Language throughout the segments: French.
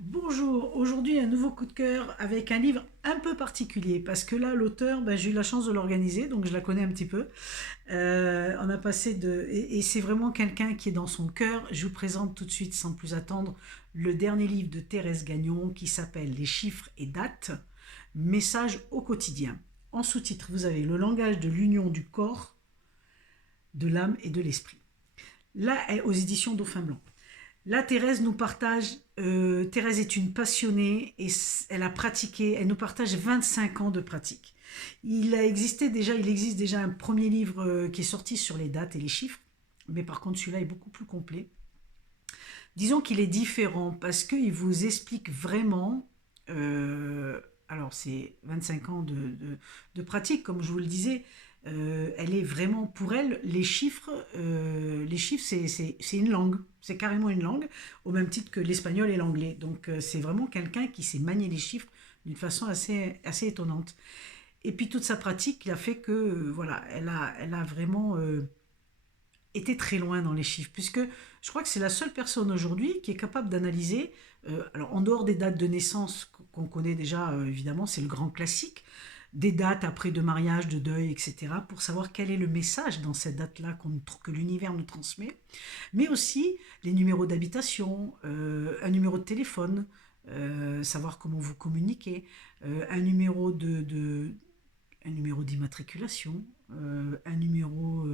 Bonjour, aujourd'hui un nouveau coup de cœur avec un livre un peu particulier parce que là l'auteur, j'ai eu la chance de l'organiser donc je la connais un petit peu. On a passé et c'est vraiment quelqu'un qui est dans son cœur. Je vous présente tout de suite sans plus attendre le dernier livre de Thérèse Gagnon qui s'appelle Les chiffres et dates, messages au quotidien. En sous-titre vous avez le langage de l'union du corps, de l'âme et de l'esprit. Là aux éditions Dauphin Blanc. Là, Thérèse nous partage, Thérèse est une passionnée et elle a pratiqué, elle nous partage 25 ans de pratique. Il existe déjà un premier livre qui est sorti sur les dates et les chiffres, mais par contre celui-là est beaucoup plus complet. Disons qu'il est différent parce qu'il vous explique vraiment, alors c'est 25 ans de pratique, comme je vous le disais, elle est vraiment, pour elle, les chiffres c'est une langue, c'est carrément une langue, au même titre que l'espagnol et l'anglais. Donc c'est vraiment quelqu'un qui sait manier les chiffres d'une façon assez étonnante. Et puis toute sa pratique a fait que, voilà, elle a vraiment été très loin dans les chiffres, puisque je crois que c'est la seule personne aujourd'hui qui est capable d'analyser, alors en dehors des dates de naissance qu'on connaît déjà, évidemment, c'est le grand classique, des dates après de mariage, de deuil, etc., pour savoir quel est le message dans cette date-là que l'univers nous transmet, mais aussi les numéros d'habitation, un numéro de téléphone, savoir comment vous communiquez, un numéro d'immatriculation, un numéro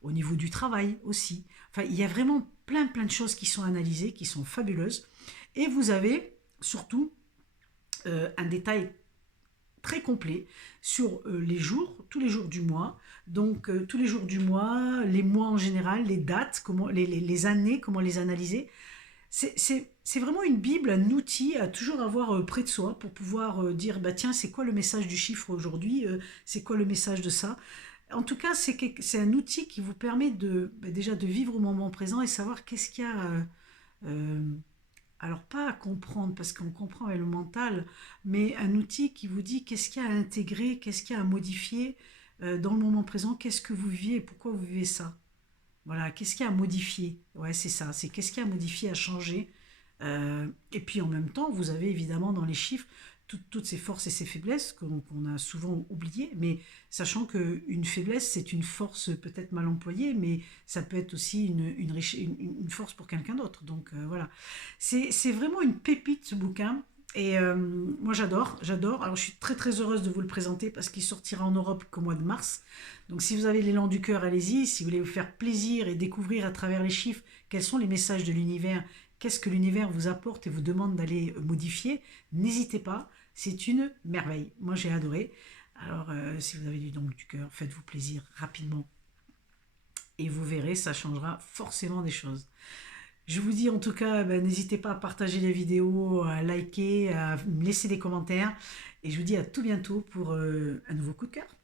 au niveau du travail aussi. Enfin, il y a vraiment plein de choses qui sont analysées, qui sont fabuleuses. Et vous avez surtout un détail très complet sur les jours, tous les jours du mois. Donc tous les jours du mois, les mois en général, les dates, comment, les années, comment les analyser. C'est vraiment une Bible, un outil à toujours avoir près de soi pour pouvoir dire, bah tiens, c'est quoi le message du chiffre aujourd'hui, c'est quoi le message de ça. En tout cas, c'est un outil qui vous permet déjà de vivre au moment présent et savoir qu'est-ce qu'il y a, euh, alors pas à comprendre parce qu'on comprend avec le mental, mais un outil qui vous dit qu'est-ce qu'il y a à intégrer, qu'est-ce qu'il y a à modifier dans le moment présent, qu'est-ce que vous vivez et pourquoi vous vivez ça. Voilà, qu'est-ce qu'il y a à modifier? Ouais, c'est ça, c'est qu'est-ce qu'il y a à modifier, à changer. Et puis en même temps, vous avez évidemment dans les chiffres toutes ces forces et ces faiblesses qu'on a souvent oubliées, mais sachant qu'une faiblesse, c'est une force peut-être mal employée, mais ça peut être aussi une force pour quelqu'un d'autre. Donc voilà, c'est vraiment une pépite ce bouquin. Et moi j'adore. Alors je suis très heureuse de vous le présenter parce qu'il sortira en Europe qu'au mois de mars. Donc si vous avez l'élan du cœur, allez-y. Si vous voulez vous faire plaisir et découvrir à travers les chiffres quels sont les messages de l'univers, qu'est-ce que l'univers vous apporte et vous demande d'aller modifier, n'hésitez pas. C'est une merveille. Moi j'ai adoré. Alors si vous avez du cœur, faites-vous plaisir rapidement. Et vous verrez, ça changera forcément des choses. Je vous dis en tout cas, n'hésitez pas à partager les vidéos, à liker, à me laisser des commentaires. Et je vous dis à tout bientôt pour un nouveau coup de cœur.